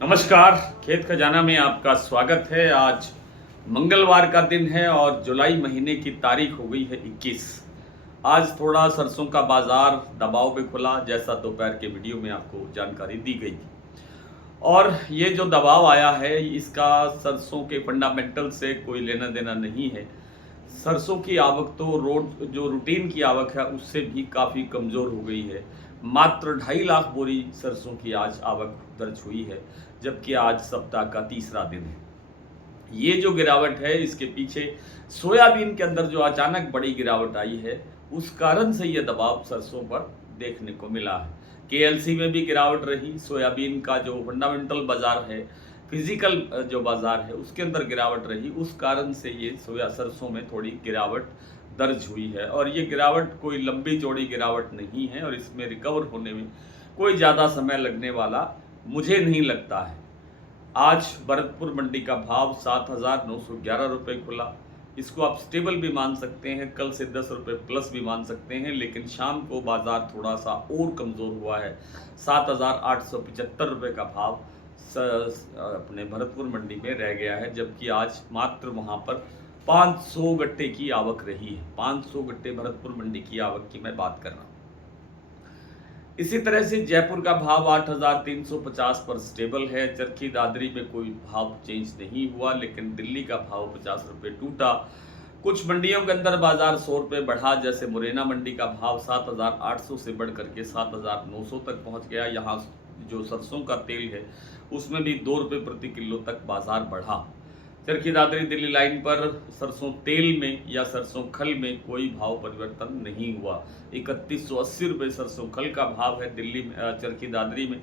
नमस्कार, खेत खजाना में आपका स्वागत है। आज मंगलवार का दिन है और जुलाई महीने की तारीख हो गई है 21। आज थोड़ा सरसों का बाजार दबाव में खुला, जैसा दोपहर के वीडियो में आपको जानकारी दी गई थी। और ये जो दबाव आया है इसका सरसों के फंडामेंटल से कोई लेना देना नहीं है। सरसों की आवक तो रोड जो रूटीन की आवक है उससे भी काफ़ी कमज़ोर हो गई है। मात्र 2.5 लाख बोरी सरसों की आज आवक दर्ज हुई है, जबकि आज सप्ताह का तीसरा दिन है। ये जो गिरावट है इसके पीछे सोयाबीन के अंदर जो अचानक बड़ी गिरावट आई है उस कारण से ये दबाव सरसों पर देखने को मिला है। केएलसी में भी गिरावट रही, सोयाबीन का जो फंडामेंटल बाजार है, फिजिकल जो बाजार है उसके अंदर गिरावट रही, उस कारण से ये सोया सरसों में थोड़ी गिरावट दर्ज हुई है। और ये गिरावट कोई लंबी चौड़ी गिरावट नहीं है और इसमें रिकवर होने में कोई ज़्यादा समय लगने वाला मुझे नहीं लगता है। आज भरतपुर मंडी का भाव 7,911 रुपये खुला। इसको आप स्टेबल भी मान सकते हैं, कल से 10 रुपये प्लस भी मान सकते हैं, लेकिन शाम को बाजार थोड़ा सा और कमज़ोर हुआ है। 7,875 रुपये का भाव अपने भरतपुर मंडी में रह गया है, जबकि आज मात्र वहाँ पर 500 गट्टे की आवक रही है। 500 गट्टे भरतपुर मंडी की आवक की मैं बात कर रहा हूँ। इसी तरह से जयपुर का भाव 8,350 पर स्टेबल है। चरखी दादरी में कोई भाव चेंज नहीं हुआ, लेकिन दिल्ली का भाव 50 रुपये टूटा। कुछ मंडियों के अंदर बाजार 100 रुपये बढ़ा, जैसे मुरैना मंडी का भाव 7,800 से बढ़ करके 7,900 तक पहुंच गया। यहाँ जो सरसों का तेल है उसमें भी 2 रुपये प्रति किलो तक बाजार बढ़ा। चरखी दादरी दिल्ली लाइन पर सरसों तेल में या सरसों खल में कोई भाव परिवर्तन नहीं हुआ। 3180 रुपये सरसों खल का भाव है दिल्ली में, चरखी दादरी में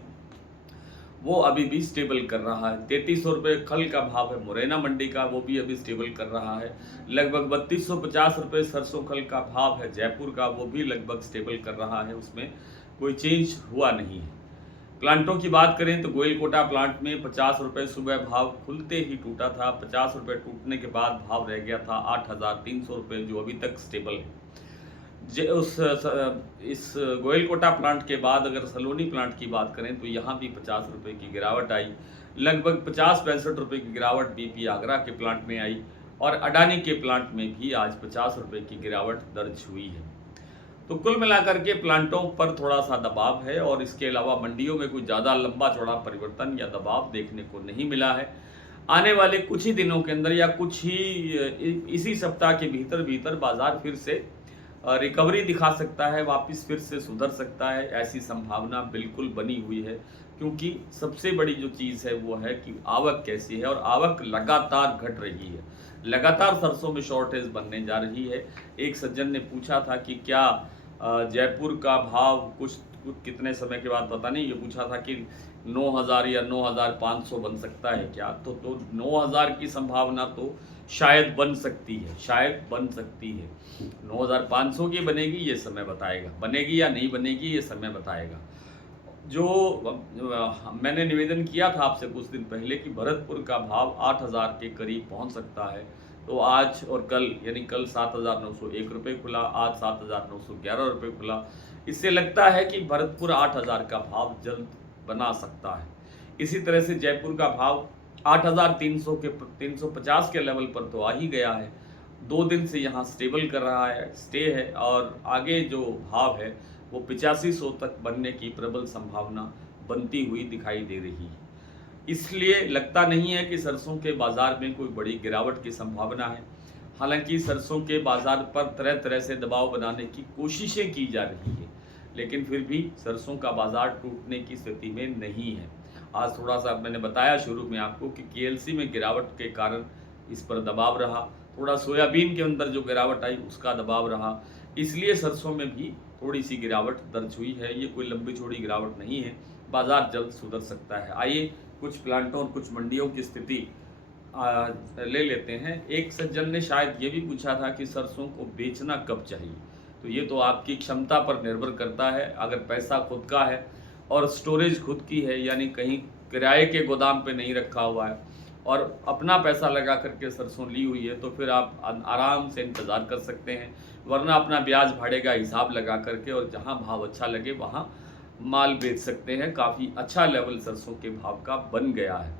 वो अभी भी स्टेबल कर रहा है। 3300 रुपये खल का भाव है मुरैना मंडी का, वो भी अभी स्टेबल कर रहा है। लगभग 3250 रुपये सरसों खल का भाव है जयपुर का, वो भी लगभग स्टेबल कर रहा है, उसमें कोई चेंज हुआ नहीं है। प्लांटों की बात करें तो गोयलकोटा प्लांट में 50 रुपये सुबह भाव खुलते ही टूटा था। 50 रुपये टूटने के बाद भाव रह गया था 8,300 रुपये, जो अभी तक स्टेबल है। इस गोयलकोटा प्लांट के बाद अगर सलोनी प्लांट की बात करें तो यहाँ भी 50 रुपये की गिरावट आई। लगभग 50-65 रुपये की गिरावट बीपी आगरा के प्लांट में आई और अडानी के प्लांट में भी आज 50 रुपये की गिरावट दर्ज हुई है। तो कुल मिलाकर के प्लांटों पर थोड़ा सा दबाव है और इसके अलावा मंडियों में कोई ज़्यादा लंबा चौड़ा परिवर्तन या दबाव देखने को नहीं मिला है। आने वाले कुछ ही दिनों के अंदर या कुछ ही इसी सप्ताह के भीतर भीतर बाजार फिर से रिकवरी दिखा सकता है, वापस फिर से सुधर सकता है, ऐसी संभावना बिल्कुल बनी हुई है। क्योंकि सबसे बड़ी जो चीज़ है वो है कि आवक कैसी है और आवक लगातार घट रही है। लगातार सरसों में शॉर्टेज बनने जा रही है। एक सज्जन ने पूछा था कि क्या जयपुर का भाव कुछ कितने समय के बाद, पता नहीं, ये पूछा था कि 9,000 या 9,500 बन सकता है क्या, तो 9,000 की संभावना तो शायद बन सकती है, शायद बन सकती है। 9,500 की बनेगी ये समय बताएगा, बनेगी या नहीं बनेगी ये समय बताएगा। जो मैंने निवेदन किया था आपसे कुछ दिन पहले कि भरतपुर का भाव 8,000 के करीब पहुंच सकता है, तो आज और कल, यानी कल 7,901 रुपये खुला, आज 7,911 रुपये खुला। इससे लगता है कि भरतपुर 8,000 का भाव जल्द बना सकता है। इसी तरह से जयपुर का भाव 8,300 के 350 के लेवल पर तो आ ही गया है। 2 दिन से यहाँ स्टेबल कर रहा है, स्टे है, और आगे जो भाव है वो 8500 तक बनने की प्रबल संभावना बनती हुई दिखाई दे रही है। इसलिए लगता नहीं है कि सरसों के बाज़ार में कोई बड़ी गिरावट की संभावना है। हालांकि सरसों के बाज़ार पर तरह तरह से दबाव बनाने की कोशिशें की जा रही है, लेकिन फिर भी सरसों का बाज़ार टूटने की स्थिति में नहीं है। आज थोड़ा सा मैंने बताया शुरू में आपको कि केएलसी में गिरावट के कारण इस पर दबाव रहा, थोड़ा सोयाबीन के अंदर जो गिरावट आई उसका दबाव रहा, इसलिए सरसों में भी थोड़ी सी गिरावट दर्ज हुई है। ये कोई लंबी चौड़ी गिरावट नहीं है, बाज़ार जल्द सुधर सकता है। आइए कुछ प्लांटों और कुछ मंडियों की स्थिति ले लेते हैं। एक सज्जन ने शायद ये भी पूछा था कि सरसों को बेचना कब चाहिए, तो ये तो आपकी क्षमता पर निर्भर करता है। अगर पैसा खुद का है और स्टोरेज खुद की है, यानी कहीं किराए के गोदाम पे नहीं रखा हुआ है और अपना पैसा लगा करके सरसों ली हुई है, तो फिर आप आराम से इंतज़ार कर सकते हैं। वरना अपना ब्याज भाड़े का हिसाब लगा करके और जहाँ भाव अच्छा लगे वहाँ माल बेच सकते हैं। काफ़ी अच्छा लेवल सरसों के भाव का बन गया है।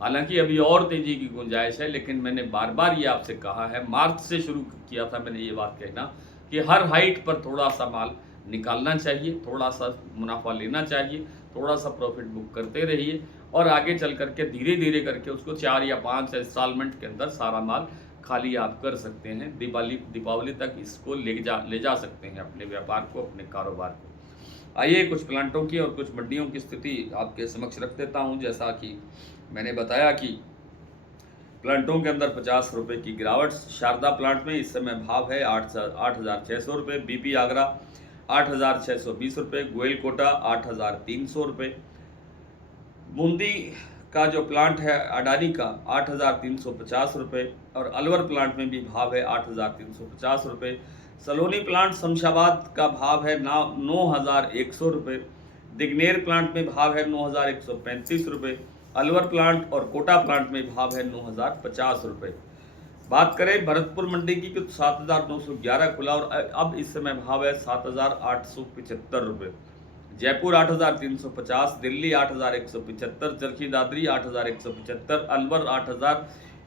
हालांकि अभी और तेज़ी की गुंजाइश है, लेकिन मैंने बार बार ये आपसे कहा है, मार्च से शुरू किया था मैंने ये बात कहना कि हर हाइट पर थोड़ा सा माल निकालना चाहिए, थोड़ा सा मुनाफा लेना चाहिए, थोड़ा सा प्रॉफिट बुक करते रहिए और आगे चल करके धीरे धीरे करके उसको 4 या 5 इंस्टॉलमेंट के अंदर सारा माल खाली आप कर सकते हैं। दीपावली तक इसको ले जा सकते हैं, अपने व्यापार को, अपने कारोबार को। आइए कुछ प्लांटों की और कुछ मंडियों की स्थिति आपके समक्ष रख देता हूं। जैसा कि मैंने बताया कि प्लांटों के अंदर 50 रुपये की गिरावट। शारदा प्लांट में इस समय भाव है 8,600 रुपये, बीपी आगरा 8,620 रुपये, गोयल कोटा 8,300 रुपये, बूंदी का जो प्लांट है अडानी का 8,350 रुपये और अलवर प्लांट में भी भाव है 8,350 रुपये। सलोनी प्लांट शमशाबाद का भाव है 9,100 रुपये, दिग्नेर प्लांट में भाव है 9,135 रुपये, अलवर प्लांट और कोटा प्लांट में भाव है 9,050 रुपये। बात करें भरतपुर मंडी की तो 7,911 खुला और अब इस समय भाव है 7,875 रुपये। जयपुर 8,350, दिल्ली 8,175, चरखी दादरी 8,175, अलवर 8,000,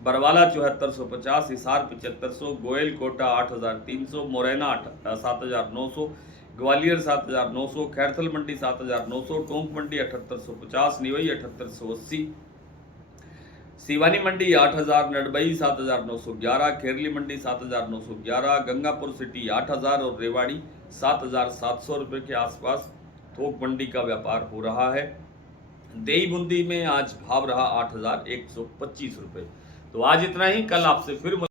बरवाला 7450, हिसार 7500, गोयल कोटा 8,300, मुरैना 7,900, ग्वालियर 7,900, खैरथल मंडी 7,900, टोंक मंडी 7,850, निवई 7,880, सिवानी मंडी 8,000, नडबई 7,911, खेरली मंडी 7,911, गंगापुर सिटी 8,000 और रेवाड़ी 7,700 रुपये के आसपास थोक मंडी का व्यापार हो रहा है। देई बूंदी में आज भाव रहा 8,125 रुपये। तो आज इतना ही, कल आपसे फिर